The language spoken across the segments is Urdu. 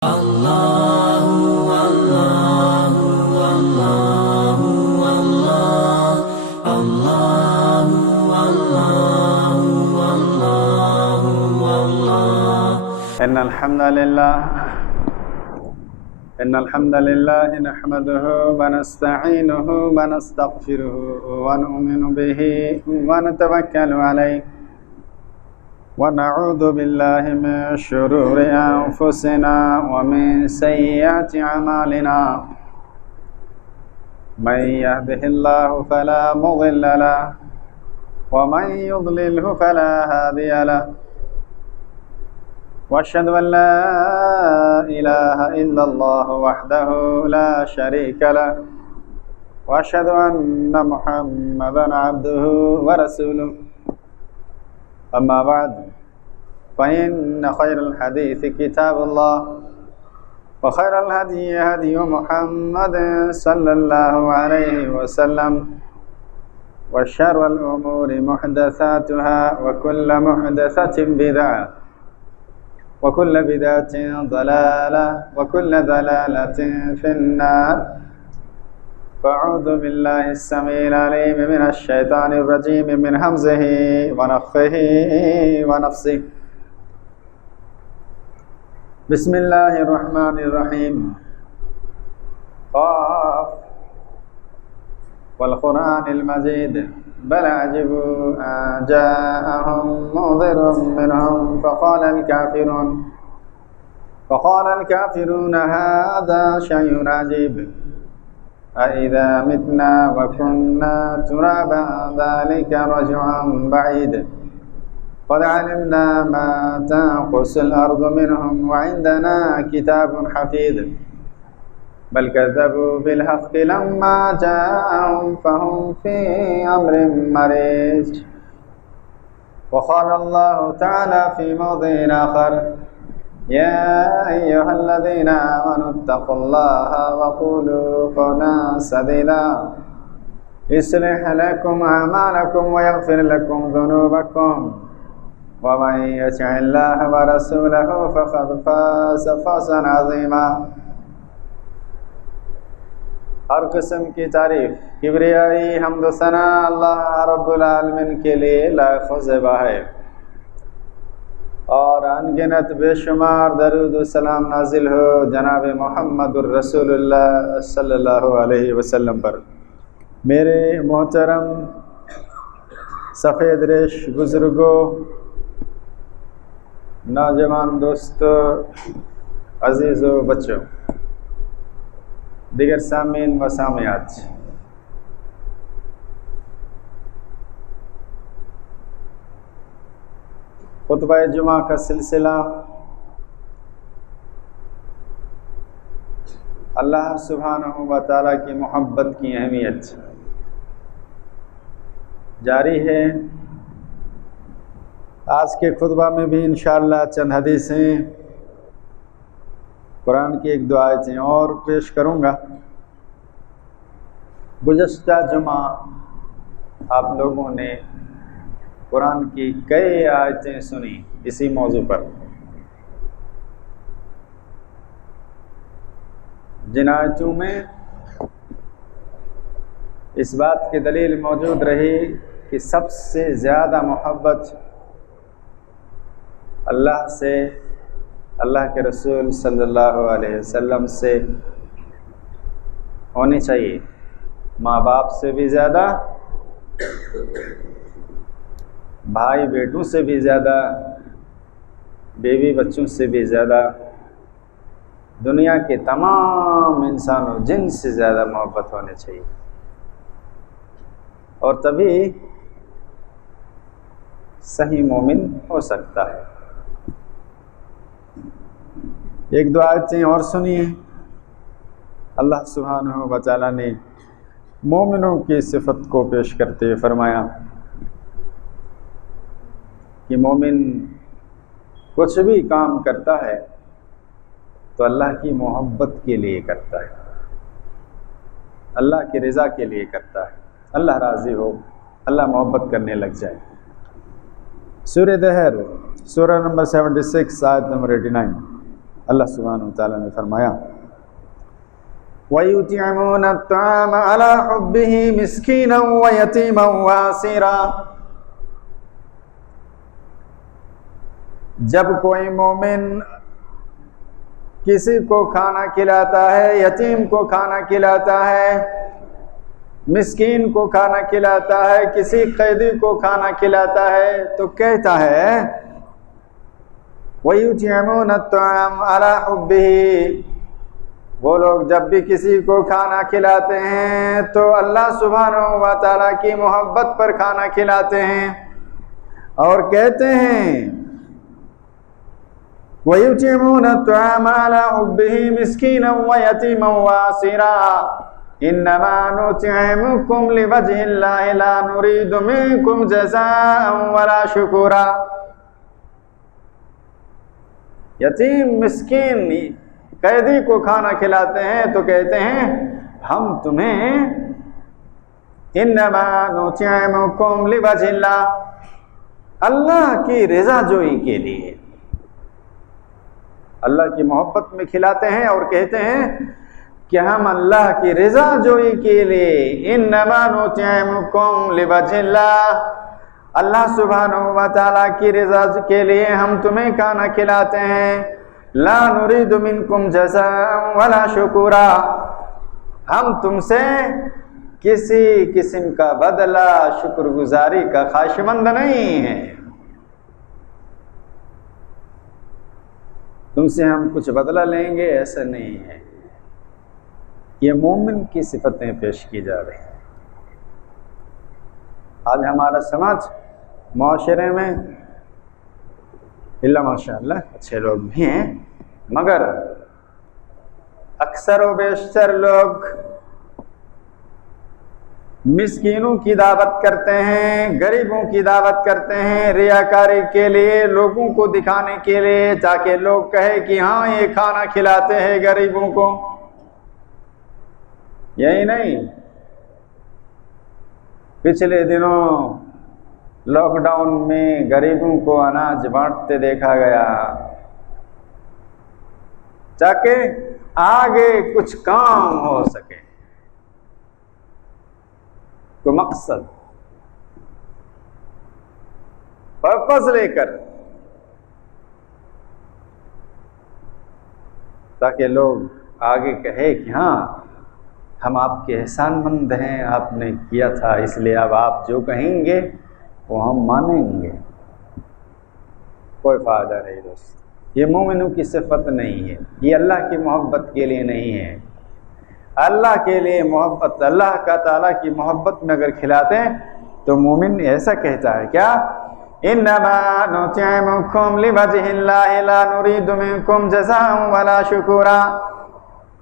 Allahu Allahu Allahu Allah Allahu Allahu Allahu Allah إن الحمد لله نحمده ونستعينه ونستغفره ونؤمن به ونتوكل عليه ونعوذ بالله من شرور أنفسنا ومن سيئات أعمالنا من يهده الله فلا مضل له ومن يضلله فلا هادي له وأشهد أن لا إله إلا الله وحده لا شريك له وأشهد أن محمدا عبده ورسوله أما بعد فإن خير الحديث كتاب الله وخير الهدي هدي محمد صلى الله عليه وسلم وشر الأمور محدثاتها وكل محدثة بدعة وكل بدعة ضلالة وكل ضلالة في النار فأعوذ بالله السميع العليم من الشيطان الرجيم من همزه ونفخه ونفسه بسم الله الرحمن الرحيم قاف والقرآن المجيد بل عجبوا أن جاءهم منذر منهم فقال الكافرون هذا شيء عجيب أإذا متنا وكنا ترابا ذلك رجع بعيد قد علمنا ما تنقص الأرض منهم وعندنا كتاب حفيظ بل كذبوا بالحق لما جاءهم فهم في أمر مريج وقال الله تعالى في موضع آخر يا أيها الذين آمنوا اتقوا الله وقولوا قولا سديدا يصلح لكم أعمالكم ويغفر لكم ذنوبكم ومن يطع الله ورسوله فقد فاز فوزا عظيما ہر قسم کی تعریف کبریائی حمد و ثنا اللہ رب العالمین کے لیے لائق و زیبا ہے، اور انگنت بے شمار درود و سلام نازل ہو جناب محمد الرسول اللہ صلی اللہ علیہ وسلم پر۔ میرے محترم سفید ریش بزرگوں، نوجوان دوستو، عزیز و بچوں، دیگر سامعین و سامعات، خطبہ جمعہ کا سلسلہ اللہ سبحانہ و تعالیٰ کی محبت کی اہمیت جاری ہے۔ آج کے خطبہ میں بھی انشاءاللہ چند حدیثیں، قرآن کی ایک دو آیتیں اور پیش کروں گا۔ گزشتہ جمعہ آپ لوگوں نے قرآن کی کئی آیتیں سنی اسی موضوع پر، جن آیتوں میں اس بات کی دلیل موجود رہی کہ سب سے زیادہ محبت اللہ سے، اللہ کے رسول صلی اللہ علیہ وسلم سے ہونی چاہیے، ماں باپ سے بھی زیادہ، بھائی بیٹوں سے بھی زیادہ، بیوی بچوں سے بھی زیادہ، دنیا کے تمام انسانوں جن سے زیادہ محبت ہونی چاہیے، اور تبھی صحیح مومن ہو سکتا ہے۔ ایک دو آیتیں اور سنیے۔ اللہ سبحانہ و تعالیٰ نے مومنوں کی صفت کو پیش کرتے ہوئے فرمایا کہ مومن کچھ بھی کام کرتا ہے تو اللہ کی محبت کے لیے کرتا ہے، اللہ کی رضا کے لیے کرتا ہے، اللہ راضی ہو، اللہ محبت کرنے لگ جائے۔ سورہ دہر، سورہ نمبر 76، آیت نمبر 89۔ اللہ سبحانہ وتعالیٰ نے فرمایا وَيُطْعِمُونَ الطَّعَامَ عَلَى حُبِّهِ مِسْكِينًا وَيَتِيمًا وَأَسِيرًا۔ جب کوئی مومن کسی کو کھانا کھلاتا ہے، یتیم کو کھانا کھلاتا ہے، مسکین کو کھانا کھلاتا ہے، کسی قیدی کو کھانا کھلاتا ہے، تو کہتا ہے وَيُطْعِمُونَ الطَّعَامَ عَلَى حُبِّهِ، وہ لوگ جب بھی کسی کو کھانا کھلاتے ہیں تو اللہ سبحانہ و تعالیٰ کی محبت پر کھانا کھلاتے ہیں، اور کہتے ہیں وَيُطْعِمُونَ الطَّعَامَ عَلَى حُبِّهِ مِسْكِينًا وَيَتِيمًا وَأَسِيرًا إِنَّمَا نُطْعِمُكُمْ لِوَجْهِ اللَّهِ لَا نُرِيدُ مِنكُمْ جَزَاءً وَلَا شُكُورًا۔ یتیم، مسکین، قیدی کو کھانا کھلاتے ہیں تو کہتے ہیں ہم تمہیں انما نطعمکم لوجہ اللہ، اللہ کی رضا جوئی کے لیے، اللہ کی محبت میں کھلاتے ہیں اور کہتے ہیں کہ ہم اللہ کی رضا جوئی کے لیے، انما نطعمکم لوجہ اللہ، اللہ سبحانہ و تعالیٰ کی رضا کے لیے ہم تمہیں کھانا کھلاتے ہیں، لا نرید منکم جزاء ولا شکورا، ہم تم سے کسی قسم کا بدلہ، شکر گزاری کا خواہشمند نہیں ہیں، تم سے ہم کچھ بدلہ لیں گے ایسا نہیں ہے۔ یہ مومن کی صفتیں پیش کی جا رہی ہیں۔ آج ہمارا سماج معاشرے میں اللہ ماشاء اللہ اچھے لوگ بھی ہیں، مگر اکثر و بیشتر لوگ مسکینوں کی دعوت کرتے ہیں، غریبوں کی دعوت کرتے ہیں، ریاکاری کے لیے، لوگوں کو دکھانے کے لیے، تاکہ لوگ کہے کہ ہاں یہ کھانا کھلاتے ہیں غریبوں کو۔ یہی نہیں، پچھلے دنوں لاک ڈاؤن میں غریبوں کو اناج بانٹتے دیکھا گیا، تاکہ آگے کچھ کام ہو سکے، تو مقصد پرپس لے کر، تاکہ لوگ آگے کہے کہ ہاں ہم آپ کے احسان مند ہیں، آپ نے کیا تھا، اس لیے اب آپ جو کہیں گے وہ ہم مانیں گے۔ کوئی فائدہ نہیں دوست، یہ مومنوں کی صفت نہیں ہے، یہ اللہ کی محبت کے لیے نہیں ہے۔ اللہ کے لیے محبت، اللہ کا تعالیٰ کی محبت میں اگر کھلاتے ہیں تو مومن ایسا کہتا ہے کیا، انما نطعمکم لوجہ اللہ لا نرید منکم جزاء ولا شکورا،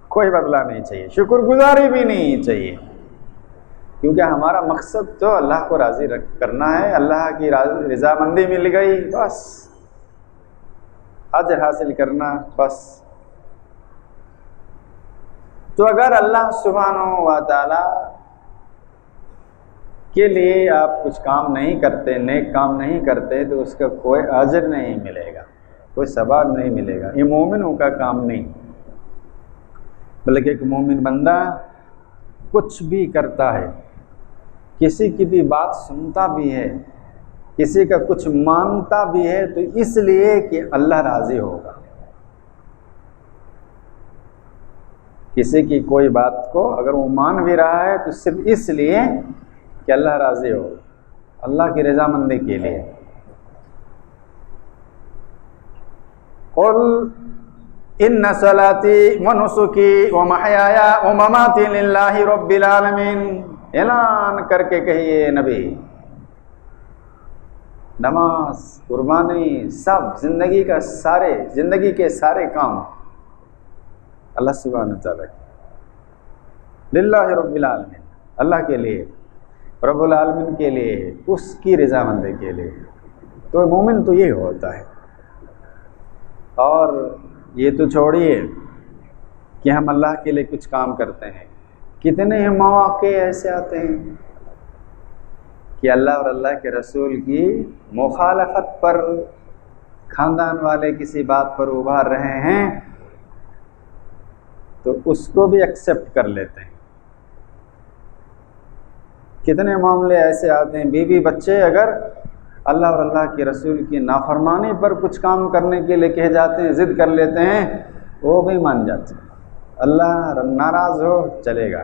کوئی بدلہ نہیں چاہیے، شکر گزاری بھی نہیں چاہیے، کیونکہ ہمارا مقصد تو اللہ کو راضی کرنا ہے، اللہ کی رضامندی مل گئی بس، اجر حاصل کرنا بس۔ تو اگر اللہ سبحانہ و تعالی کے لیے آپ کچھ کام نہیں کرتے، نیک کام نہیں کرتے، تو اس کا کوئی اجر نہیں ملے گا، کوئی ثواب نہیں ملے گا، یہ مومنوں کا کام نہیں، بلکہ ایک مومن بندہ کچھ بھی کرتا ہے، کسی کی بھی بات سنتا بھی ہے، کسی کا کچھ مانتا بھی ہے، تو اس لیے کہ اللہ راضی ہوگا، کسی کی کوئی بات کو اگر وہ مان بھی رہا ہے تو صرف اس لیے کہ اللہ راضی ہو، اللہ کی رضامندی کے لیے۔ قل ان صلاتی ونسکی ومحیای ومماتی للہ رب العالمین، اعلان کر کے کہیے نبی، نماز، قربانی، سب زندگی کے سارے کام اللہ سبحانہ تعالیٰ کی، للہ رب العالمین، اللہ کے لیے، رب العالمین کے لیے، اس کی رضامندی کے لیے۔ تو مومن تو یہ ہوتا ہے۔ اور یہ تو چھوڑیے کہ ہم اللہ کے لیے کچھ کام کرتے ہیں، کتنے مواقع ایسے آتے ہیں کہ اللہ اور اللہ کے رسول کی مخالفت پر، خاندان والے کسی بات پر ابھار رہے ہیں تو اس کو بھی ایکسیپٹ کر لیتے ہیں۔ کتنے معاملے ایسے آتے ہیں، بیوی بچے اگر اللہ اور اللہ کے رسول کی نافرمانی پر کچھ کام کرنے کے لیے کہے جاتے ہیں، ضد کر لیتے ہیں، وہ بھی مان جاتے ہیں۔ اللہ ناراض ہو چلے گا،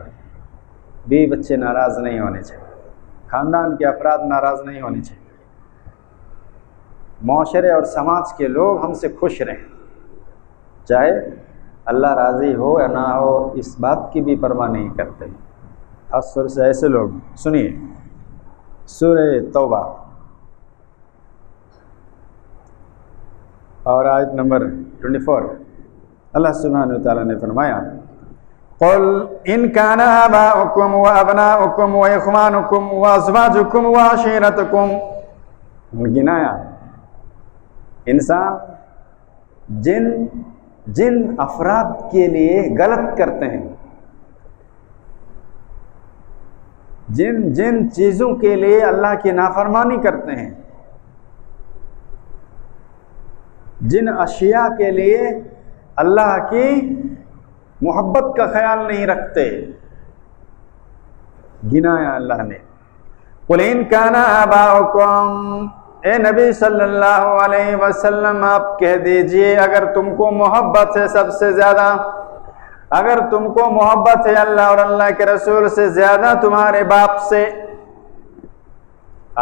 بیوی بچے ناراض نہیں ہونے چاہیے، خاندان کے افراد ناراض نہیں ہونے چاہیے، معاشرے اور سماج کے لوگ ہم سے خوش رہیں، چاہے اللہ راضی ہو یا نہ ہو، اس بات کی بھی پرواہ نہیں کرتے۔ خاص طور سے ایسے لوگ، سنیے سورہ توبہ اور آیت نمبر 24، اللہ سبحانہ وتعالیٰ نے فرمایا قل ان كان آباؤكم وابناؤكم واخوانكم وازواجكم وعشيرتكم، گنایا انسان جن افراد کے لیے غلط کرتے ہیں، جن چیزوں کے لیے اللہ کی نافرمانی کرتے ہیں، جن اشیاء کے لیے اللہ کی محبت کا خیال نہیں رکھتے، گنایا اللہ نے۔ قل ان کان آباؤکم، اے نبی صلی اللہ علیہ وسلم آپ کہہ دیجئے اگر تم کو محبت ہے سب سے زیادہ، اگر تم کو محبت ہے اللہ اور اللہ کے رسول سے زیادہ تمہارے باپ سے،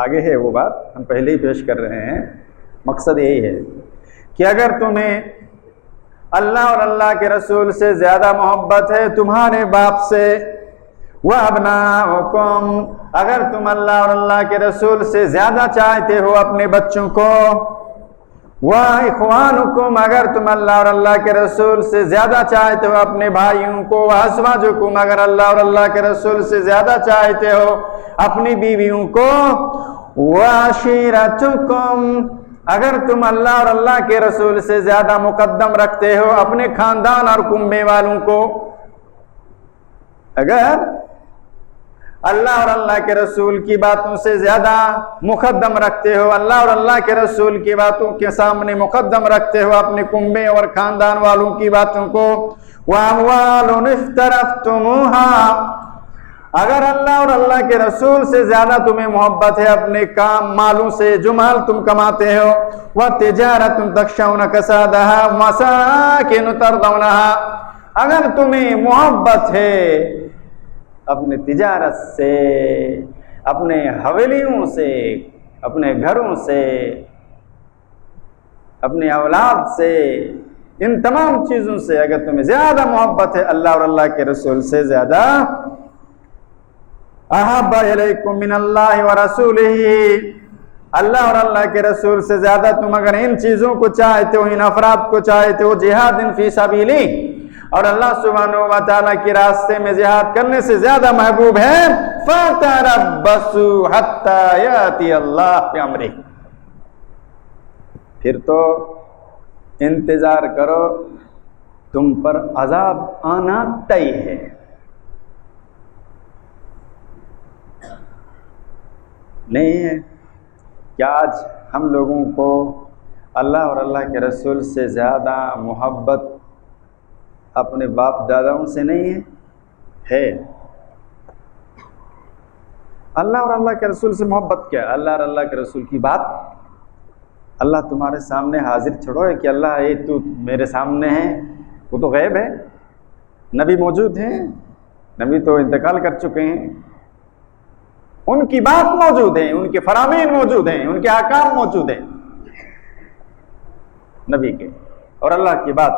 آگے ہے وہ بات ہم پہلے ہی پیش کر رہے ہیں، مقصد یہی ہے کہ اگر تمہیں اللہ اور اللہ کے رسول سے زیادہ محبت ہے تمہارے باپ سے، وَأَبْنَاؤُكُمْ، اگر تم اللہ اور اللہ کے رسول سے زیادہ چاہتے ہو اپنے بچوں کو، وَإِخْوَانُكُمْ، اگر تم اللہ اور اللہ کے رسول سے زیادہ چاہتے ہو اپنے بھائیوں کو، وَأَزْوَاجُكُمْ، اگر اللہ اور اللہ کے رسول سے زیادہ چاہتے ہو اپنی بیویوں کو، وَعَشِيرَتُكُمْ، اگر تم اللہ اور اللہ کے رسول سے زیادہ مقدم رکھتے ہو اپنے خاندان اور کنبے والوں کو، اگر اللہ اور اللہ کے رسول کی باتوں سے زیادہ مقدم رکھتے ہو، اللہ اور اللہ کے رسول کی باتوں کے سامنے مقدم رکھتے ہو اپنے کنبے اور خاندان والوں کی باتوں کو، وَأَمْوَالٌ افْتَرَفْتُمُوهَا، اگر اللہ اور اللہ کے رسول سے زیادہ تمہیں محبت ہے اپنے کام مالوں سے جو مال تم کماتے ہو، وَتِجَارَةٌ تَخْشَوْنَ كَسَادَهَا وَمَسَاكِنُ تَرْضَوْنَهَا، اگر تمہیں محبت ہے اپنے تجارت سے، اپنے حویلیوں سے، اپنے گھروں سے، اپنی اولاد سے، ان تمام چیزوں سے اگر تمہیں زیادہ محبت ہے اللہ اور اللہ کے رسول سے زیادہ، احب الیکم من اللہ ورسولہ، اللہ اور اللہ کے رسول سے زیادہ تم اگر ان چیزوں کو چاہتے ہو، ان افراد کو چاہتے ہو، جہاد فی سبیلی، اور اللہ سبحانہ و تعالیٰ کے راستے میں جہاد کرنے سے زیادہ محبوب ہے، فَتَرَبَّصُوا حَتَّى يَأْتِيَ اللَّهُ بِأَمْرِهِ، پھر تو انتظار کرو، تم پر عذاب آنا طے ہے۔ نہیں ہے کہ آج ہم لوگوں کو اللہ اور اللہ کے رسول سے زیادہ محبت اپنے باپ داداؤں سے نہیں ہے؟ اللہ اور اللہ کے رسول سے محبت کیا ہے؟ اللہ اور اللہ کے رسول کی بات، اللہ تمہارے سامنے حاضر چھوڑو ہے کہ اللہ یہ تو میرے سامنے ہے، وہ تو غیب ہے، نبی موجود ہیں، نبی تو انتقال کر چکے ہیں، ان کی بات موجود ہے، ان کے فرامین موجود ہیں، ان کے احکام موجود ہیں نبی کے، اور اللہ کی بات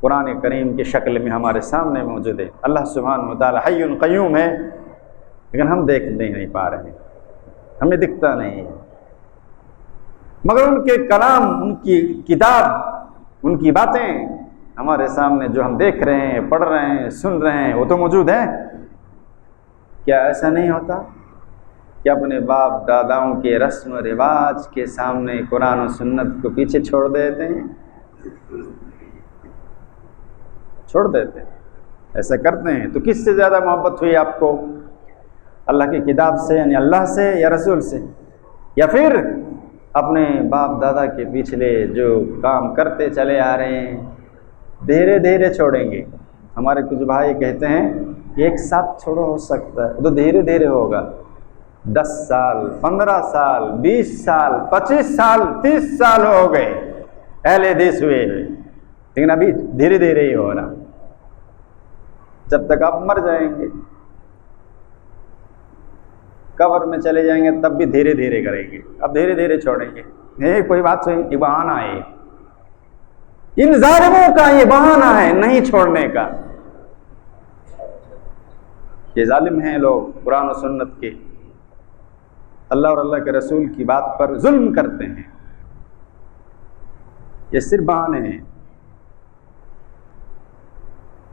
قرآن کریم کی شکل میں ہمارے سامنے موجود ہے۔ اللہ سبحانہ وتعالی حی قیوم ہے، لیکن ہم دیکھ نہیں پا رہے ہیں، ہمیں دکھتا نہیں ہے، مگر ان کے کلام، ان کی کتاب، ان کی باتیں ہمارے سامنے جو ہم دیکھ رہے ہیں، پڑھ رہے ہیں، سن رہے ہیں، وہ تو موجود ہے۔ کیا ایسا نہیں ہوتا کہ اپنے باپ داداؤں کے رسم و رواج کے سامنے قرآن و سنت کو پیچھے چھوڑ دیتے ہیں؟ چھوڑ دیتے ہیں، ایسا کرتے ہیں۔ تو کس سے زیادہ محبت ہوئی آپ کو؟ اللہ کی کتاب سے، یعنی اللہ سے یا رسول سے، یا پھر اپنے باپ دادا کے پچھلے جو کام کرتے چلے آ رہے ہیں دھیرے دھیرے چھوڑیں گے. ہمارے کچھ بھائی کہتے ہیں ایک ساتھ چھوڑو ہو سکتا ہے، تو دھیرے دھیرے ہوگا. 10 سال 15 سال 20 سال 25 سال 30 سال ہو گئے اہل حدیث ہوئے، لیکن ابھی دھیرے دھیرے ہی ہو رہا. جب تک آپ مر جائیں گے، قبر میں چلے جائیں گے، تب بھی دھیرے دھیرے کریں گے. اب دھیرے دھیرے چھوڑیں گے. کوئی بات صحیح، یہ بہانہ ہے، ان ظالموں کا یہ بہانہ ہے نہیں چھوڑنے کا. یہ ظالم ہیں لوگ، قرآن و سنت کے، اللہ اور اللہ کے رسول کی بات پر ظلم کرتے ہیں. یہ صرف بہانے ہیں.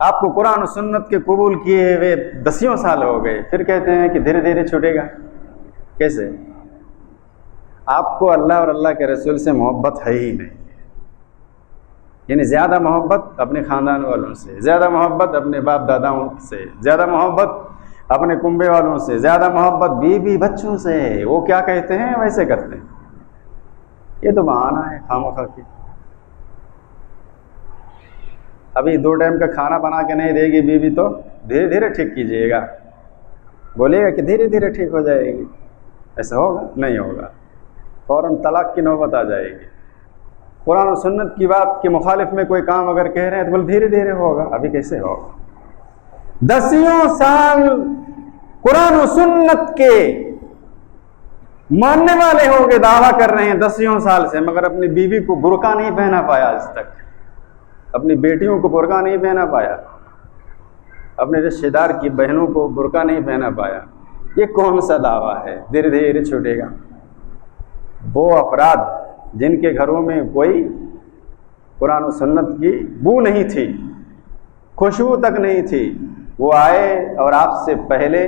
آپ کو قرآن و سنت کے قبول کیے ہوئے 10 سال ہو گئے، پھر کہتے ہیں کہ دھیرے دھیرے چھوٹے گا. کیسے؟ آپ کو اللہ اور اللہ کے رسول سے محبت ہے ہی نہیں. یعنی زیادہ محبت اپنے خاندان والوں سے، زیادہ محبت اپنے باپ داداؤں سے، زیادہ محبت اپنے کنبے والوں سے، زیادہ محبت بیوی بچوں سے. وہ کیا کہتے ہیں ویسے کرتے ہیں. یہ تو بہانہ ہے خامخواہ کی. ابھی 2 ٹائم کا کھانا بنا کے نہیں دے گی بیوی تو دھیرے دھیرے ٹھیک کیجیے گا. بولے گا کہ دھیرے دھیرے ٹھیک ہو جائے گی. ایسا ہوگا؟ نہیں ہوگا. فوراً طلاق کی نوبت آ جائے گی. قرآن و سنت کی بات کے مخالف میں کوئی کام اگر کہہ رہے ہیں تو بولے دھیرے دھیرے ہوگا. ابھی کیسے ہوگا؟ 10 سال قرآن و سنت کے ماننے والے ہوں گے، دعویٰ کر رہے ہیں 10 سال سے، مگر اپنی بیوی کو برقع نہیں پہنا پایا آج تک، اپنی بیٹیوں کو برقع نہیں پہنا پایا، اپنے رشتہ دار کی بہنوں کو برقع نہیں پہنا پایا. یہ کون سا دعویٰ ہے؟ دھیرے دھیرے چھوٹے گا. وہ افراد جن کے گھروں میں کوئی قرآن و سنت کی بو نہیں تھی، خوشبو تک نہیں تھی، وہ آئے اور آپ سے پہلے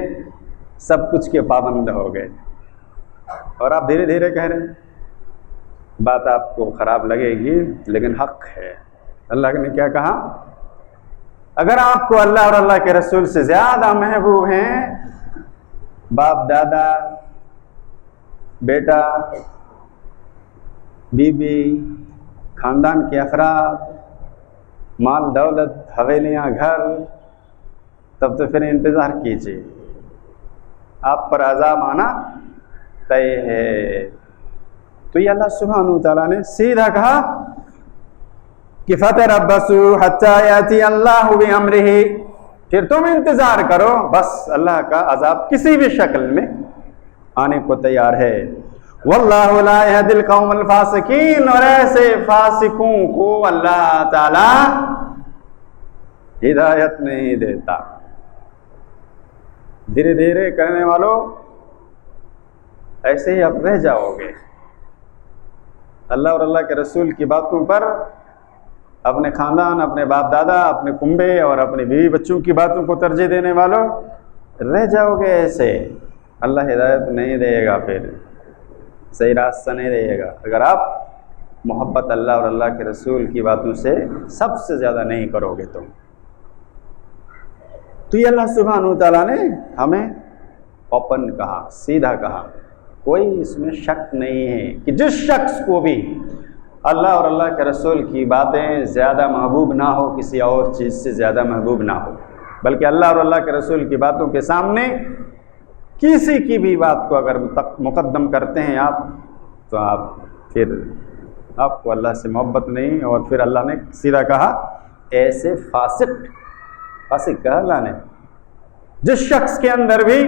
سب کچھ کے پابند ہو گئے، اور آپ دھیرے دھیرے کہہ رہے ہیں. بات آپ کو خراب لگے گی لیکن حق ہے. اللہ نے کیا کہا؟ اگر آپ کو اللہ اور اللہ کے رسول سے زیادہ محبوب ہیں باپ دادا، بیٹا، بیوی، خاندان کے افراد، مال دولت، حویلیاں، گھر، تب تو پھر انتظار کیجیے، آپ پر عذاب آنا طے ہے. تو یہ اللہ سبحانہ وتعالیٰ نے سیدھا کہا کہ فَتَرَبَّصُوا حَتَّى يَأْتِيَ اللَّهُ بِأَمْرِهِ، پھر تم انتظار کرو، بس اللہ کا عذاب کسی بھی شکل میں آنے کو تیار ہے. وَاللَّهُ لَا يَهْدِي الْقَوْمَ الْفَاسِقِينَ، اور ایسے فاسقوں کو اللہ تعالی ہدایت نہیں دیتا. دھیرے دھیرے کرنے والوں ایسے ہی اب رہ جاؤ گے. اللہ اور اللہ کے رسول کی باتوں پر اپنے خاندان، اپنے باپ دادا، اپنے کنبے اور اپنے بیوی بچوں کی باتوں کو ترجیح دینے والوں رہ جاؤ گے. ایسے اللہ ہدایت نہیں دے گا، پھر صحیح راستہ نہیں دے گا اگر آپ محبت اللہ اور اللہ کے رسول کی باتوں سے سب سے زیادہ نہیں کرو گے. تو یہ اللہ سبحانہ وتعالیٰ نے ہمیں اوپن کہا، سیدھا کہا. کوئی اس میں شک نہیں ہے کہ جس شخص کو بھی اللہ اور اللہ کے رسول کی باتیں زیادہ محبوب نہ ہو، کسی اور چیز سے زیادہ محبوب نہ ہو، بلکہ اللہ اور اللہ کے رسول کی باتوں کے سامنے کسی کی بھی بات کو اگر مقدم کرتے ہیں آپ، تو آپ کو اللہ سے محبت نہیں. اور پھر اللہ نے سیدھا کہا ایسے فاسق کہا اللہ نے. جس شخص کے اندر بھی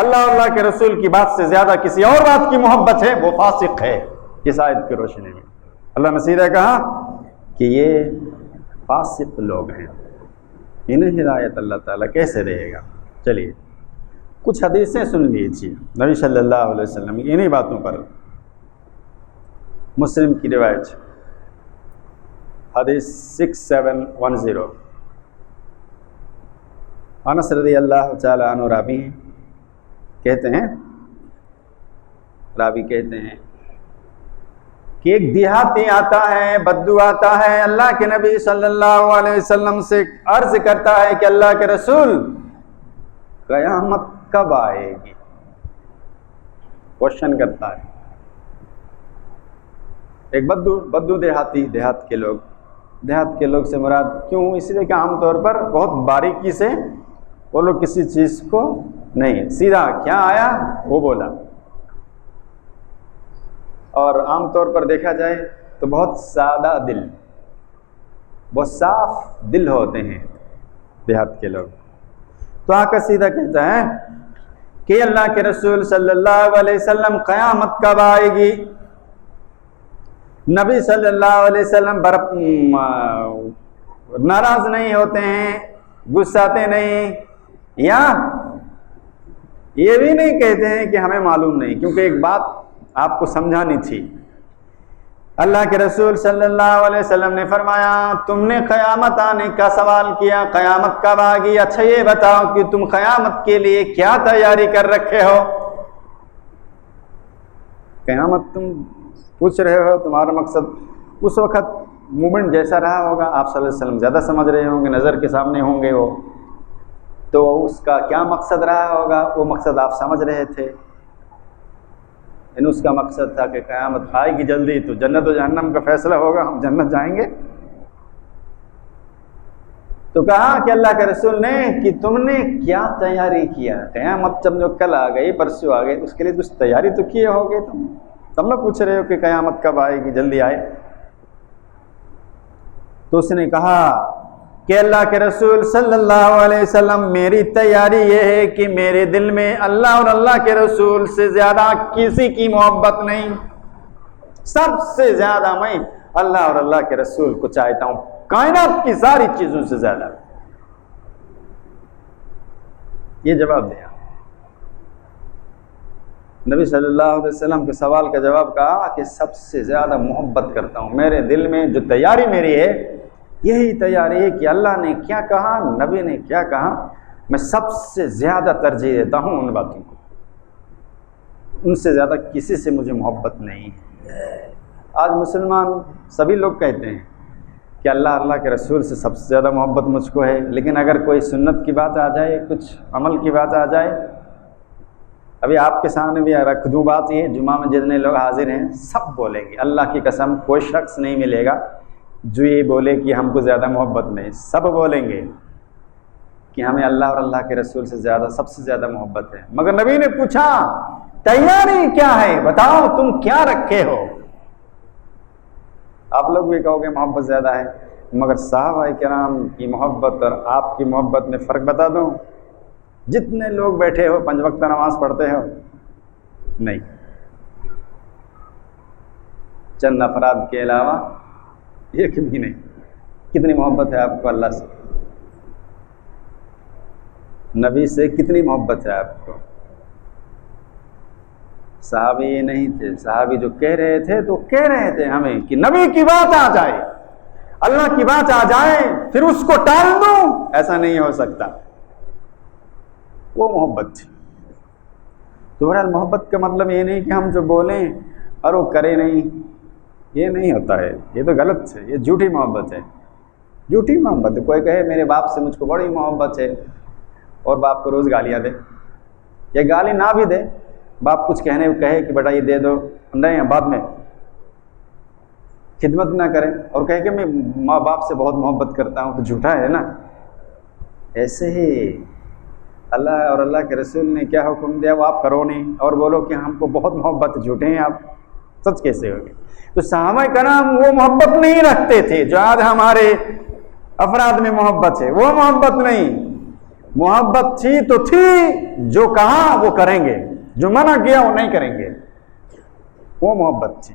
اللہ اور اللہ کے رسول کی بات سے زیادہ کسی اور بات کی محبت ہے وہ فاسق ہے. اس آیت کی روشنی میں اللہ نے سیدھا کہا کہ یہ فاسق لوگ ہیں، انہیں ہدایت اللہ تعالیٰ کیسے دے گا. چلیے کچھ حدیثیں سن لیجیے نبی صلی اللہ علیہ وسلم کی انہی باتوں پر. مسلم کی روایت حدیث 6710، انس رضی اللہ تعالی عنہ راوی کہتے ہیں کہ ایک دیہاتی آتا ہے، بدو آتا ہے، اللہ کے نبی صلی اللہ علیہ وسلم سے عرض کرتا ہے کہ اللہ کے رسول قیامت کب آئے گی. کوشچن کرتا ہے. ایک بدو دیہاتی، دیہات کے لوگ دیہات کے لوگ سے مراد کیوں؟ اس لیے کہ عام طور پر بہت باریکی سے وہ لوگ کسی چیز کو نہیں، سیدھا کیا آیا وہ بولا. اور عام طور پر دیکھا جائے تو بہت سادہ دل، بہت صاف دل ہوتے ہیں دیہات کے لوگ. تو آ کر سیدھا کہتا ہے کہ اللہ کے رسول صلی اللہ علیہ وسلم قیامت کب آئے گی؟ نبی صلی اللہ علیہ وسلم ناراض نہیں ہوتے ہیں، غصاتے نہیں، یا یہ بھی نہیں کہتے ہیں کہ ہمیں معلوم نہیں، کیونکہ ایک بات آپ کو سمجھانی تھی. اللہ کے رسول صلی اللہ علیہ وسلم نے فرمایا تم نے قیامت آنے کا سوال کیا، قیامت کب آ گئی؟ اچھا یہ بتاؤ کہ تم قیامت کے لیے کیا تیاری کر رکھے ہو؟ قیامت تم پوچھ رہے ہو، تمہارا مقصد اس وقت مومنٹ جیسا رہا ہوگا، آپ صلی اللہ علیہ وسلم زیادہ سمجھ رہے ہوں گے، نظر کے سامنے ہوں گے وہ، تو اس کا کیا مقصد رہا ہوگا؟ وہ مقصد آپ سمجھ رہے تھے. اس کا مقصد تھا کہ قیامت آئے گی جلدی تو جنت و جہنم کا فیصلہ ہوگا، ہم جنت جائیں گے. تو کہا کہ اللہ کے رسول نے کہ تم نے کیا تیاری کیا؟ قیامت جب جو کل آ گئی، پرسوں آ گئی، اس کے لیے کچھ تیاری تو کیے ہوگے تم، تب نہ پوچھ رہے ہو کہ قیامت کب آئے گی، جلدی آئے. تو اس نے کہا کہ اللہ کے رسول صلی اللہ علیہ وسلم میری تیاری یہ ہے کہ میرے دل میں اللہ اور اللہ کے رسول سے زیادہ کسی کی محبت نہیں، سب سے زیادہ میں اللہ اور اللہ کے رسول کو چاہتا ہوں کائنات کی ساری چیزوں سے زیادہ. یہ جواب دیا نبی صلی اللہ علیہ وسلم کے سوال کا جواب کہا کہ سب سے زیادہ محبت کرتا ہوں، میرے دل میں جو تیاری میری ہے یہی تیاری ہے کہ اللہ نے کیا کہا، نبی نے کیا کہا، میں سب سے زیادہ ترجیح دیتا ہوں ان باتوں کو، ان سے زیادہ کسی سے مجھے محبت نہیں ہے. آج مسلمان سبھی لوگ کہتے ہیں کہ اللہ اللہ کے رسول سے سب سے زیادہ محبت مجھ کو ہے، لیکن اگر کوئی سنت کی بات آ جائے، کچھ عمل کی بات آ جائے، ابھی آپ کے سامنے بھی رکھ دوں بات، یہ جمعہ میں جتنے لوگ حاضر ہیں سب بولیں گے، اللہ کی قسم کوئی شخص نہیں ملے گا جو یہ بولے کہ ہم کو زیادہ محبت نہیں. سب بولیں گے کہ ہمیں اللہ اور اللہ کے رسول سے زیادہ، سب سے زیادہ محبت ہے. مگر نبی نے پوچھا تیاری کیا ہے، بتاؤ تم کیا رکھے ہو؟ آپ لوگ بھی کہو گے محبت زیادہ ہے، مگر صحابہ کرام کی محبت اور آپ کی محبت میں فرق بتا دوں. جتنے لوگ بیٹھے ہو 5 وقت نماز پڑھتے ہو؟ نہیں. چند افراد کے علاوہ ایک بھی نہیں. کتنی محبت ہے آپ کو اللہ سے؟ نبی سے کتنی محبت ہے آپ کو؟ صحابی یہ نہیں تھے، صحابی جو کہہ رہے تھے تو کہہ رہے تھے ہمیں کہ نبی کی بات آ جائے، اللہ کی بات آ جائے پھر اس کو ٹال دوں، ایسا نہیں ہو سکتا. وہ محبت تھی. تو بہرحال محبت کا مطلب یہ نہیں کہ ہم جو بولیں اور وہ کرے نہیں، یہ نہیں ہوتا ہے، یہ تو غلط ہے، یہ جھوٹی محبت ہے. جھوٹی محبت ہے. کوئی کہے میرے باپ سے مجھ کو بڑی محبت ہے اور باپ کو روز گالیاں دے، یا گالی نہ بھی دے، باپ کچھ کہے کہ بیٹا یہ دے دو، نہیں بعد میں خدمت نہ کرے اور کہے کہ میں ماں باپ سے بہت محبت کرتا ہوں، تو جھوٹا ہے نا. ایسے ہی اللہ اور اللہ کے رسول نے کیا حکم دیا وہ آپ کرو نہیں، اور بولو کہ ہم کو بہت محبت، جھوٹے ہیں آپ، سچ کیسے ہوگی؟ تو صحابہ کرام وہ محبت نہیں رکھتے تھے جو آج ہمارے افراد میں محبت ہے. وہ محبت نہیں، محبت تھی تو تھی جو کہا وہ کریں گے، جو منع کیا وہ نہیں کریں گے، وہ محبت تھی.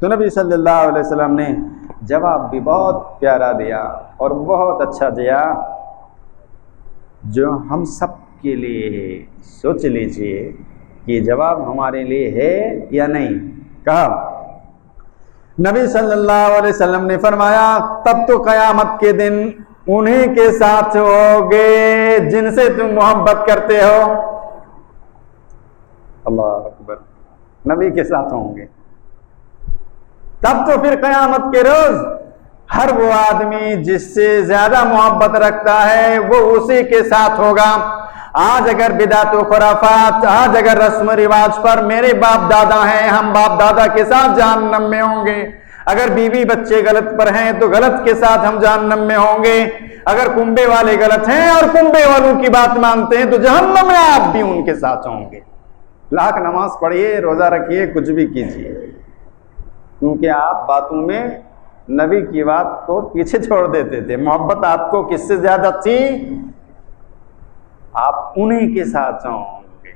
تو نبی صلی اللہ علیہ وسلم نے جواب بھی بہت پیارا دیا اور بہت اچھا دیا، جو ہم سب کے لیے ہے. سوچ لیجئے کہ جواب ہمارے لیے ہے یا نہیں. کہا نبی صلی اللہ علیہ وسلم نے فرمایا تب تو قیامت کے دن انہیں کے ساتھ ہوگے جن سے تم محبت کرتے ہو. اللہ اکبر. نبی کے ساتھ ہوں گے. تب تو پھر قیامت کے روز ہر وہ آدمی جس سے زیادہ محبت رکھتا ہے وہ اسی کے ساتھ ہوگا. آج اگر بدعت و خرافات، آج اگر رسم و رواج پر میرے باپ دادا ہیں، ہم باپ دادا کے ساتھ جہنم میں ہوں گے. اگر بیوی بچے غلط پر ہیں تو غلط کے ساتھ ہم جہنم میں ہوں گے، اگر کنبے والے غلط ہیں اور کنبے والوں کی بات مانتے ہیں تو جہنم میں آپ بھی ان کے ساتھ ہوں گے۔ لاکھ نماز پڑھیے، روزہ رکھیے، کچھ بھی کیجیے، کیونکہ آپ باتوں میں نبی کی بات کو پیچھے چھوڑ دیتے تھے۔ محبت آپ کو کس سے زیادہ تھی؟ آپ انہی کے ساتھ ہوں گے۔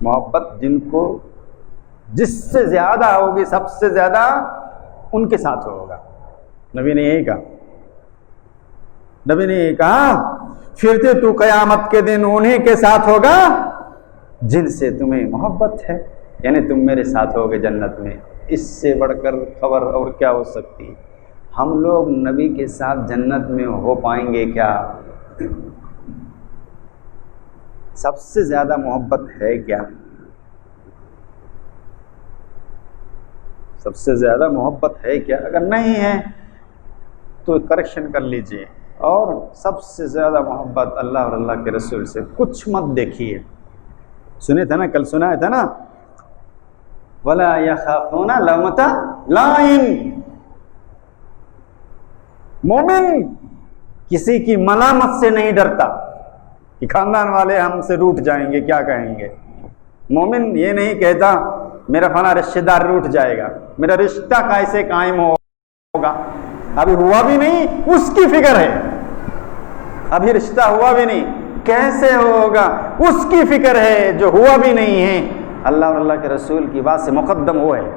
محبت جن کو جس سے زیادہ ہوگی، سب سے زیادہ ان کے ساتھ ہوگا۔ نبی نے یہی کہا، نبی نے یہی کہا پھر تو قیامت کے دن انہی کے ساتھ ہوگا جن سے تمہیں محبت ہے، یعنی تم میرے ساتھ ہوگے جنت میں۔ اس سے بڑھ کر خبر اور کیا ہو سکتی ہے؟ ہم لوگ نبی کے ساتھ جنت میں ہو پائیں گے کیا؟ سب سے زیادہ محبت ہے کیا؟ سب سے زیادہ محبت ہے کیا؟ اگر نہیں ہے تو کریکشن کر لیجئے۔ اور سب سے زیادہ محبت اللہ اور اللہ کے رسول سے کچھ مت دیکھیے۔ سنے تھے نا، کل سنا تھا نا، وَلَا يَخَافُونَ لَوْمَةَ لَائِمٍ۔ مومن کسی کی ملامت سے نہیں ڈرتا کہ خاندان والے ہم سے روٹھ جائیں گے، کیا کہیں گے۔ مومن یہ نہیں کہتا میرا فلاں رشتہ دار روٹھ جائے گا، میرا رشتہ کیسے قائم ہوگا، ابھی ہوا بھی نہیں، اس کی فکر ہے۔ ابھی رشتہ ہوا بھی نہیں، کیسے ہوگا، اس کی فکر ہے۔ جو ہوا بھی نہیں ہے، اللہ اور اللہ کے رسول کی بات سے مقدم وہ ہے۔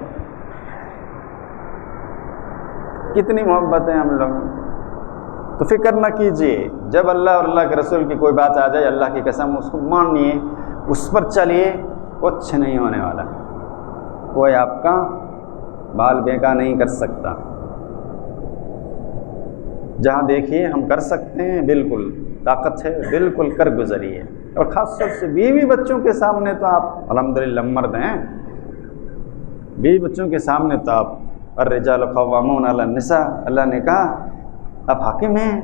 کتنی محبت ہے ہم لوگ، تو فکر نہ کیجیے۔ جب اللہ اور اللہ کے رسول کی کوئی بات آ جائے، اللہ کی قسم اس کو مانیے، اس پر چلیے، کچھ نہیں ہونے والا۔ کوئی آپ کا بال بیکا نہیں کر سکتا۔ جہاں دیکھیے ہم کر سکتے ہیں، بالکل طاقت ہے، بالکل کر گزریے۔ اور خاص طور سے بیوی بچوں کے سامنے تو آپ الحمدللہ مرد ہیں، بیوی بچوں کے سامنے تو آپ الرجال قوامون علی النساء، اللہ نے کہا آپ حاکم ہیں،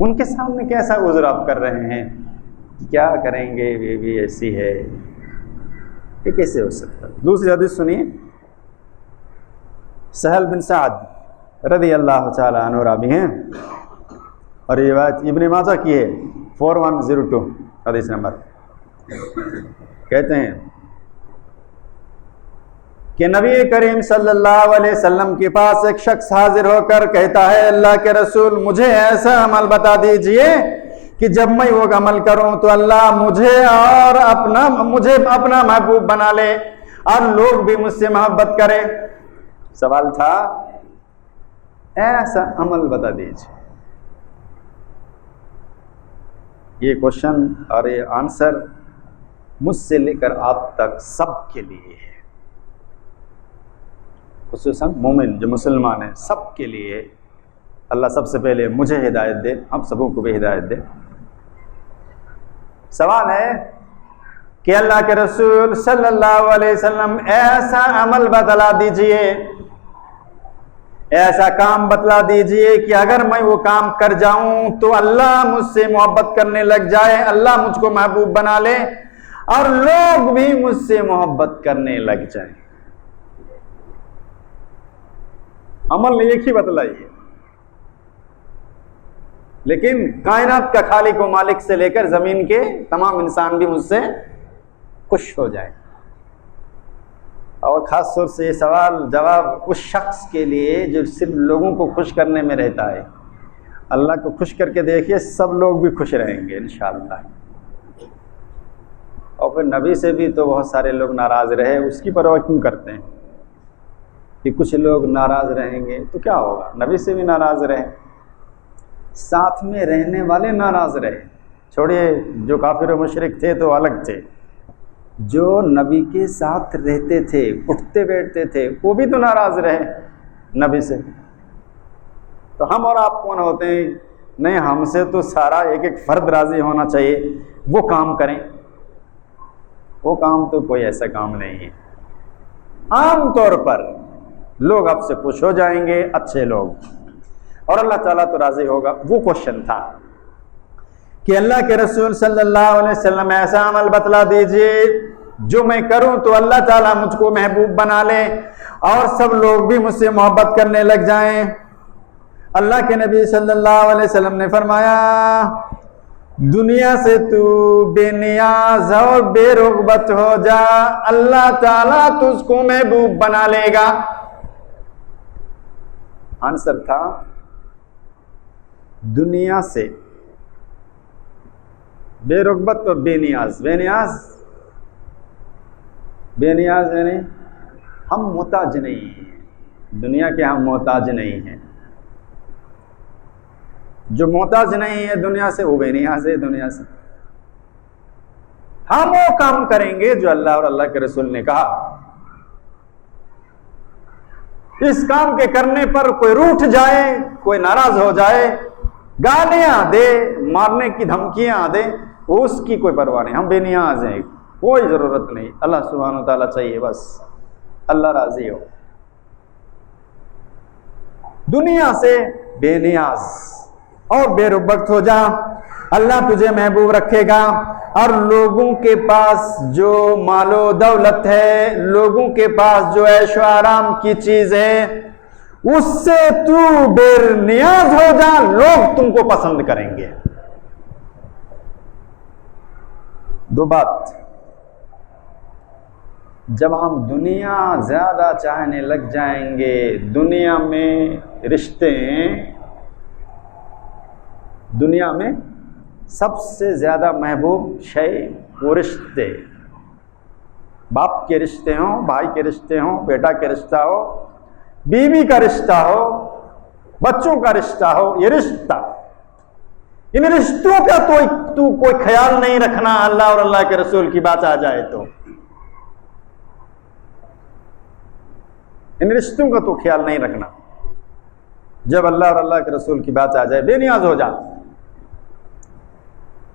ان کے سامنے کیسا عذر آپ کر رہے ہیں؟ کیا کریں گے، بیوی ایسی ہے، یہ کیسے ہو سکتا؟ دوسری حدیث سنیے، سہل بن سعد رضی اللہ تعالی عنہ راوی ہیں، اور یہ روایت ابن ماجہ کی ہے، 4102 حدیث نمبر۔ کہتے ہیں کہ نبی کریم صلی اللہ علیہ وسلم کے پاس ایک شخص حاضر ہو کر کہتا ہے، اللہ کے رسول مجھے ایسا عمل بتا دیجئے کہ جب میں وہ عمل کروں تو اللہ مجھے اپنا محبوب بنا لے اور لوگ بھی مجھ سے محبت کرے۔ سوال تھا ایسا عمل بتا دیجئے۔ یہ کوشچن اور یہ آنسر مجھ سے لے کر آپ تک سب کے لیے ہے، خصوصاً مومن جو مسلمان ہیں سب کے لیے۔ اللہ سب سے پہلے مجھے ہدایت دے، ہم سبوں کو بھی ہدایت دے۔ سوال ہے کہ اللہ کے رسول صلی اللہ علیہ وسلم ایسا عمل بتلا دیجئے، ایسا کام بتلا دیجئے کہ اگر میں وہ کام کر جاؤں تو اللہ مجھ سے محبت کرنے لگ جائے، اللہ مجھ کو محبوب بنا لے اور لوگ بھی مجھ سے محبت کرنے لگ جائیں۔ عمل ایک ہی بتلائیے، لیکن کائنات کا خالق و مالک سے لے کر زمین کے تمام انسان بھی مجھ سے خوش ہو جائیں۔ اور خاص طور سے یہ سوال جواب اس شخص کے لیے جو صرف لوگوں کو خوش کرنے میں رہتا ہے۔ اللہ کو خوش کر کے دیکھیے، سب لوگ بھی خوش رہیں گے انشاءاللہ۔ اور پھر نبی سے بھی تو بہت سارے لوگ ناراض رہے، اس کی پرواہ کیوں کرتے ہیں کہ کچھ لوگ ناراض رہیں گے تو کیا ہوگا؟ نبی سے بھی ناراض رہے، ساتھ میں رہنے والے ناراض رہے، چھوڑیے جو کافر و مشرک تھے تو الگ تھے، جو نبی کے ساتھ رہتے تھے، اٹھتے بیٹھتے تھے، وہ بھی تو ناراض رہے نبی سے۔ تو ہم اور آپ کون ہوتے ہیں؟ نہیں، ہم سے تو سارا ایک ایک فرد راضی ہونا چاہیے، وہ کام کریں۔ وہ کام تو کوئی ایسا کام نہیں ہے، عام طور پر لوگ آپ سے خوش ہو جائیں گے، اچھے لوگ، اور اللہ تعالیٰ تو راضی ہوگا۔ وہ کوشچن تھا کہ اللہ کے رسول صلی اللہ علیہ وسلم ایسا عمل بتلا دیجئے جو میں کروں تو اللہ تعالیٰ مجھ کو محبوب بنا لے اور سب لوگ بھی مجھ سے محبت کرنے لگ جائیں۔ اللہ کے نبی صلی اللہ علیہ وسلم نے فرمایا دنیا سے تو بے نیاز اور بے رغبت ہو جا، اللہ تعالیٰ تجھ کو محبوب بنا لے گا۔ آنسر تھا دنیا سے بے رغبت اور بے نیاز۔ بے نیاز یعنی ہم محتاج نہیں ہیں، دنیا کے ہم محتاج نہیں ہیں۔ جو محتاج نہیں ہے دنیا سے وہ بے نیاز ہے دنیا سے۔ ہم وہ کام کریں گے جو اللہ اور اللہ کے رسول نے کہا۔ اس کام کے کرنے پر کوئی روٹھ جائے، کوئی ناراض ہو جائے، گالیاں دے، مارنے کی دھمکیاں دے، اس کی کوئی پرواہ نہیں، ہم بے نیاز ہیں، کوئی ضرورت نہیں، اللہ سبحانہ و تعالیٰ چاہیے بس، اللہ راضی ہو۔ دنیا سے بے نیاز اور بے رغبت ہو جا، اللہ تجھے محبوب رکھے گا۔ اور لوگوں کے پاس جو مال و دولت ہے، لوگوں کے پاس جو عیش و آرام کی چیز ہے، اس سے تو بے نیاز ہو جا، لوگ تم کو پسند کریں گے۔ دو بات، جب ہم دنیا زیادہ چاہنے لگ جائیں گے، دنیا میں رشتے، دنیا میں سب سے زیادہ محبوب شے وہ رشتے، باپ کے رشتے ہوں، بھائی کے رشتے ہوں، بیٹا کے رشتہ ہو، بیوی کا رشتہ ہو، بچوں کا رشتہ ہو، یہ رشتہ، ان رشتوں کا تو کوئی خیال نہیں رکھنا۔ اللہ اور اللہ کے رسول کی بات آ جائے تو ان رشتوں کا تو خیال نہیں رکھنا۔ جب اللہ اور اللہ کے رسول کی بات آ جائے بے نیاز ہو جا،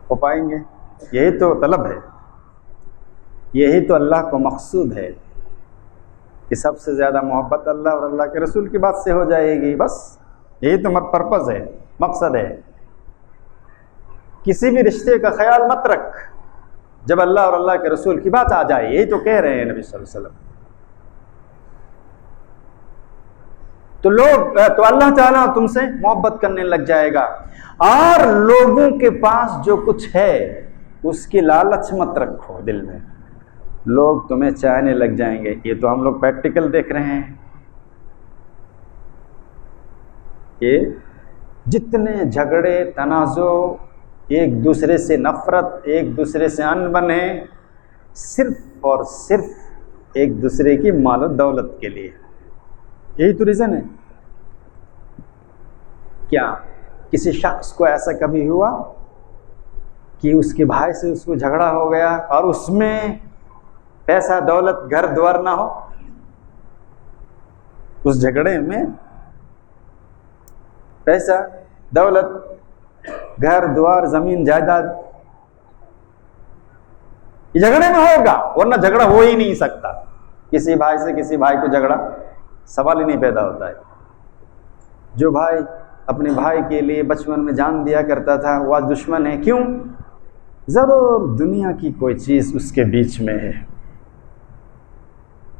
ہو پائیں گے؟ یہی تو طلب ہے، یہی تو اللہ کو مقصود ہے کہ سب سے زیادہ محبت اللہ اور اللہ کے رسول کی بات سے ہو جائے گی، بس یہی تو پرپز ہے، مقصد ہے۔ کسی بھی رشتے کا خیال مت رکھ جب اللہ اور اللہ کے رسول کی بات آ جائے، یہی تو کہہ رہے ہیں نبی صلی اللہ علیہ وسلم۔ تو اللہ تعالیٰ تم سے محبت کرنے لگ جائے گا، اور لوگوں کے پاس جو کچھ ہے اس کی لالچ مت رکھو دل میں، لوگ تمہیں چاہنے لگ جائیں گے۔ یہ تو ہم لوگ پریکٹیکل دیکھ رہے ہیں کہ جتنے جھگڑے، تنازع، ایک دوسرے سے نفرت، ایک دوسرے سے انبن ہے، صرف اور صرف ایک دوسرے کی مال و دولت کے لیے۔ یہی تو ریزن ہے۔ کیا کسی شخص کو ایسا کبھی ہوا کہ اس کے بھائی سے اس کو جھگڑا ہو گیا اور اس میں پیسہ، دولت، گھر دوار نہ ہو؟ اس جھگڑے میں پیسہ، دولت، گھر دوار، زمین، جائیداد، یہ جھگڑے میں ہوگا، ورنہ جھگڑا ہو ہی نہیں سکتا۔ کسی بھائی سے کسی بھائی کو جھگڑا سوال ہی نہیں پیدا ہوتا ہے۔ جو بھائی اپنے بھائی کے لیے بچپن میں جان دیا کرتا تھا وہ آج دشمن ہے، کیوں؟ ضرور دنیا کی کوئی چیز اس کے بیچ میں ہے۔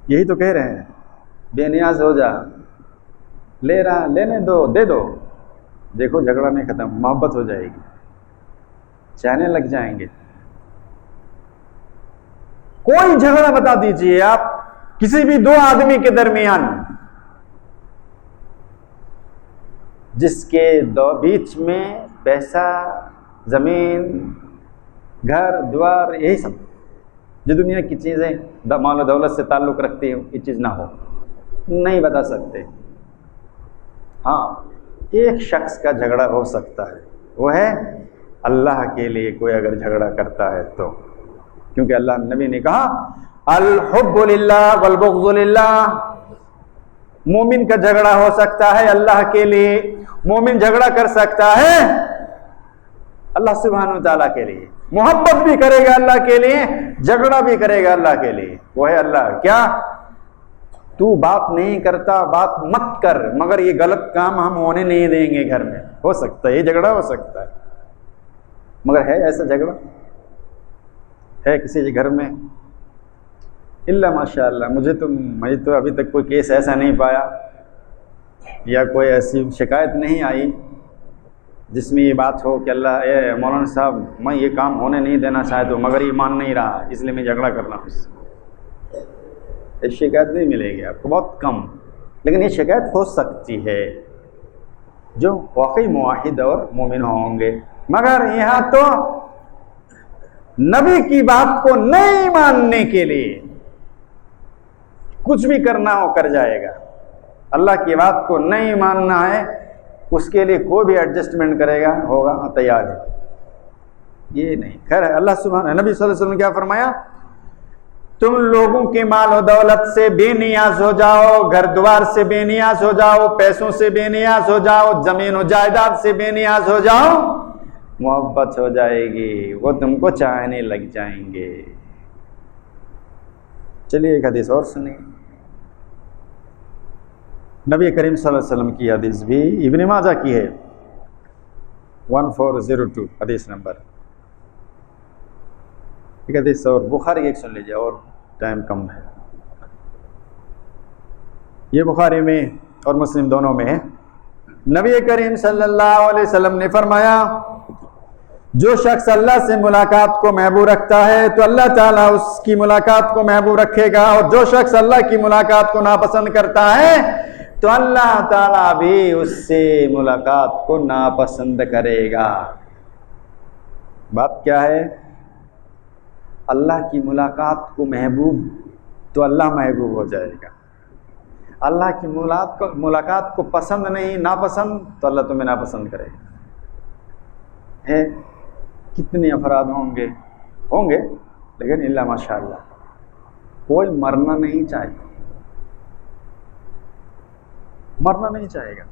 یہی تو کہہ رہے ہیں بے نیاز ہو جا، لے رہا لینے دو، دے دو، دیکھو جھگڑا نہیں ختم، محبت ہو جائے گی، چاہنے لگ جائیں گے۔ کوئی جھگڑا بتا دیجئے آپ کسی بھی دو آدمی کے درمیان جس کے بیچ میں پیسہ، زمین، گھر دوار، یہی سب جو دنیا کی چیزیں مال و دولت سے تعلق رکھتی ہیں، یہ چیز نہ ہو، نہیں بتا سکتے۔ ہاں ایک شخص کا جھگڑا ہو سکتا ہے، وہ ہے اللہ کے لیے کوئی اگر جھگڑا کرتا ہے تو، کیونکہ اللہ نبی نے کہا الحب للہ والبغض للہ۔ مومن کا جھگڑا ہو سکتا ہے اللہ کے لیے، مومن جھگڑا کر سکتا ہے اللہ سبحانہ وتعالیٰ کے لیے، محبت بھی کرے گا اللہ کے لیے، جھگڑا بھی کرے گا اللہ کے لیے۔ وہ ہے اللہ کیا؟ تو بات نہیں کرتا، بات مت کر، مگر یہ غلط کام ہم ہونے نہیں دیں گے گھر میں۔ ہو سکتا ہے یہ جھگڑا ہو سکتا ہے، مگر ہے ایسا جھگڑا؟ ہے کسی گھر میں اللہ ماشاء اللہ مجھے تو ابھی تک کوئی کیس ایسا نہیں پایا یا کوئی ایسی شکایت نہیں آئی جس میں یہ بات ہو کہ اللہ اے مولانا صاحب میں یہ کام ہونے نہیں دینا چاہتا ہوں مگر یہ مان نہیں رہا اس لیے میں جھگڑا کر رہا ہوں اس سے. یہ شکایت نہیں ملے گی آپ کو، بہت کم. لیکن یہ شکایت ہو سکتی ہے جو واقعی موحد اور مومن ہوں گے. مگر یہاں تو نبی کی بات کو نہیں ماننے کے لیے کچھ بھی کرنا ہو کر جائے گا. اللہ کی بات کو نہیں ماننا ہے اس کے لیے کوئی بھی ایڈجسٹمنٹ کرے گا ہوگا تیار ہے. یہ نہیں خیر ہے. اللہ سبحانہ نبی صلی اللہ علیہ وسلم نے کیا فرمایا؟ تم لوگوں کے مال و دولت سے بے نیاز ہو جاؤ، گھر دوار سے بے نیاز ہو جاؤ، پیسوں سے بے نیاز ہو جاؤ، زمین و جائیداد سے بے نیاز ہو جاؤ، محبت ہو جائے گی، وہ تم کو چاہنے لگ جائیں گے. چلیے ایک حدیث اور سنیں. نبی کریم صلی اللہ علیہ وسلم کی حدیث بھی ابن ماجہ کی ہے 1402 حدیث نمبر. ایک حدیث اور بخاری ایک سن لیجیے اور ٹائم کم ہے. یہ بخاری میں اور مسلم دونوں میں ہے. نبی کریم صلی اللہ علیہ وسلم نے فرمایا جو شخص اللہ سے ملاقات کو محبوب رکھتا ہے تو اللہ تعالیٰ اس کی ملاقات کو محبوب رکھے گا، اور جو شخص اللہ کی ملاقات کو ناپسند کرتا ہے تو اللہ تعالیٰ بھی اس سے ملاقات کو ناپسند کرے گا. بات کیا ہے؟ اللہ کی ملاقات کو محبوب تو اللہ محبوب ہو جائے گا. اللہ کی ملاقات کو پسند نہیں، ناپسند تو اللہ تمہیں ناپسند کرے گا. ہے کتنے افراد ہوں گے لیکن اللہ ماشاء اللہ کوئی مرنا نہیں چاہتا، مرنا نہیں چاہے گا.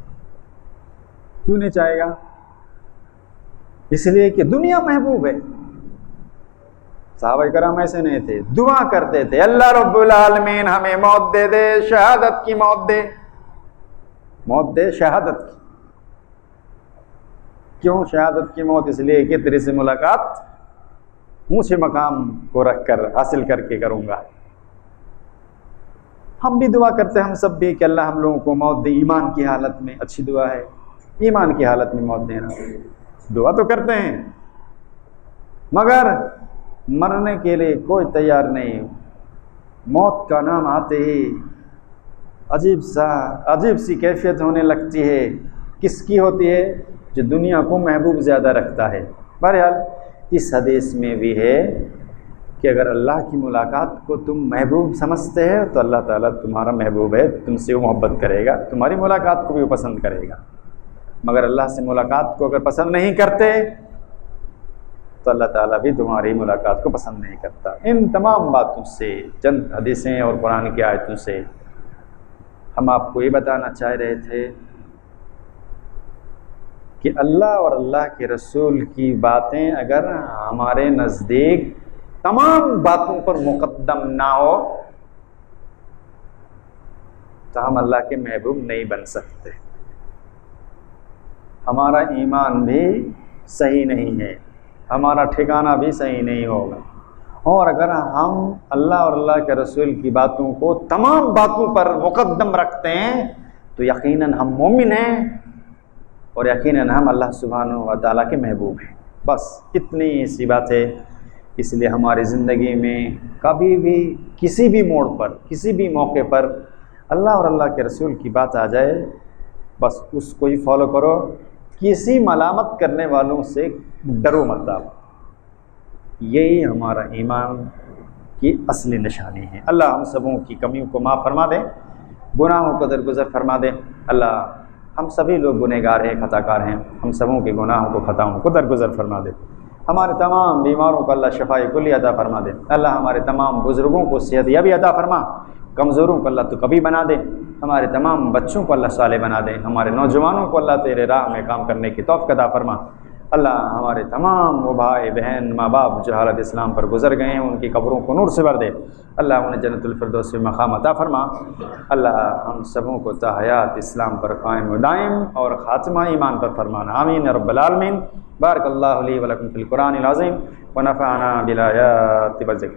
کیوں نہیں چاہے گا؟ اس لیے کہ دنیا محبوب ہے. صحابہ کرام ایسے نہیں تھے، دعا کرتے تھے اللہ رب العالمین ہمیں موت دے دے، شہادت کی موت دے شہادت کی. کیوں شہادت کی موت؟ اس لیے کہ تیرے سے ملاقات اونچے مقام کو رکھ کر حاصل کر کے کروں گا. ہم بھی دعا کرتے ہیں، ہم سب بھی، کہ اللہ ہم لوگوں کو موت دے ایمان کی حالت میں. اچھی دعا ہے ایمان کی حالت میں موت دینا. دعا تو کرتے ہیں مگر مرنے کے لیے کوئی تیار نہیں. موت کا نام آتے ہی عجیب سی کیفیت ہونے لگتی ہے. کس کی ہوتی ہے؟ جو دنیا کو محبوب زیادہ رکھتا ہے. بہرحال اس حدیث میں بھی ہے کہ اگر اللہ کی ملاقات کو تم محبوب سمجھتے ہیں تو اللہ تعالیٰ تمہارا محبوب ہے، تم سے وہ محبت کرے گا، تمہاری ملاقات کو بھی وہ پسند کرے گا. مگر اللہ سے ملاقات کو اگر پسند نہیں کرتے تو اللہ تعالیٰ بھی تمہاری ملاقات کو پسند نہیں کرتا. ان تمام باتوں سے، چند حدیثیں اور قرآن کی آیتوں سے ہم آپ کو یہ بتانا چاہ رہے تھے کہ اللہ اور اللہ کے رسول کی باتیں اگر ہمارے نزدیک تمام باتوں پر مقدم نہ ہو تو ہم اللہ کے محبوب نہیں بن سکتے. ہمارا ایمان بھی صحیح نہیں ہے، ہمارا ٹھکانہ بھی صحیح نہیں ہوگا. اور اگر ہم اللہ اور اللہ کے رسول کی باتوں کو تمام باتوں پر مقدم رکھتے ہیں تو یقیناً ہم مومن ہیں اور یقیناً ہم اللہ سبحانہ و تعالیٰ کے محبوب ہیں. بس اتنی سی بات ہے. اس لیے ہماری زندگی میں کبھی بھی کسی بھی موڑ پر، کسی بھی موقع پر اللہ اور اللہ کے رسول کی بات آ جائے بس اس کو ہی فالو کرو. کسی ملامت کرنے والوں سے ڈرو مت. یہی ہمارا ایمان کی اصلی نشانی ہے. اللہ ہم سبوں کی کمیوں کو معاف فرما دے، گناہوں کو درگزر فرما دے. اللہ ہم سبھی لوگ گنہگار ہیں، خطا کار ہیں، ہم سبوں کے گناہوں کو، خطاؤں کو درگزر فرما دے. ہمارے تمام بیماروں کو اللہ شفائے کلی عطا فرما دے. اللہ ہمارے تمام بزرگوں کو صحت یابی عطا فرما. کمزوروں کو اللہ تو کبھی بنا دے. ہمارے تمام بچوں کو اللہ صالح بنا دے. ہمارے نوجوانوں کو اللہ تیرے راہ میں کام کرنے کی توفیق عطا فرما. اللہ ہمارے تمام وہ بھائی بہن ماں باپ جو حالت اسلام پر گزر گئے ہیں ان کی قبروں کو نور سے بھر دے. اللہ انہیں جنت الفردوس میں مقام عطا فرما. اللہ ہم سبوں کو تا حیات اسلام پر قائم و دائم اور خاتمہ ایمان پر فرمانا. آمین رب العالمین. بارک اللہ لی و لکم فی القرآن العظیم و نفعنا بالآیات والذکر.